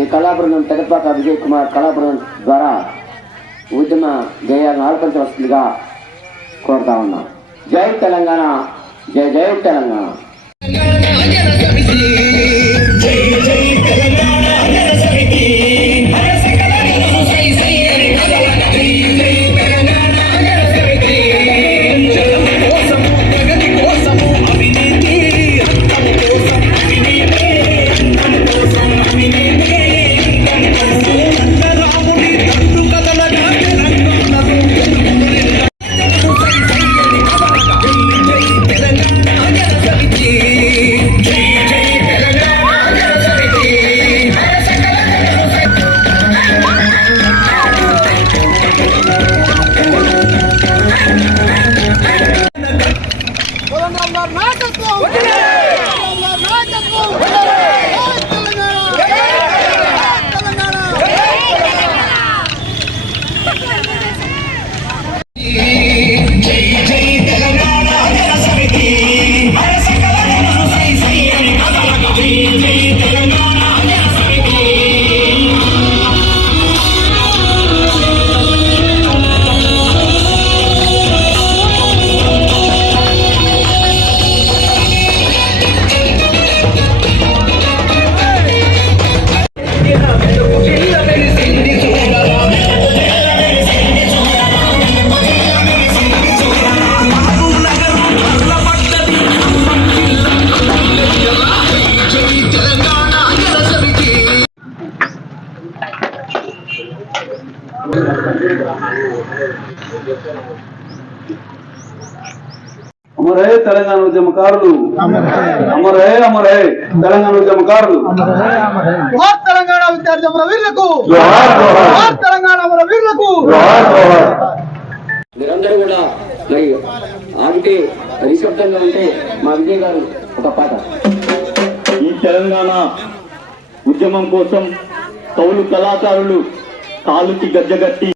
ఈ కళాబృందం తెగపాక విజయ్ కుమార్ కళాబృందం ద్వారా ఉద్యమ గేయాలను ఆలపించవలసిందిగా కోరుతా ఉన్నాం. జై తెలంగాణ, జై జై తెలంగాణ. అమరే తెలంగాణ ఉద్యమకారులు, అమరే అమరే తెలంగాణ ఉద్యమకారులు, తెలంగాణ విద్యార్థి అమరవీరులకు, తెలంగాణ అమరవీరులకు. మీరందరూ కూడా మరి ఆగితే నిశ్శబ్దంగా ఉంటే మా విజయ్ గారు ఒక పాట. ఈ తెలంగాణ ఉద్యమం కోసం కౌలు కళాకారులు కాలుకి గజ్జగట్టి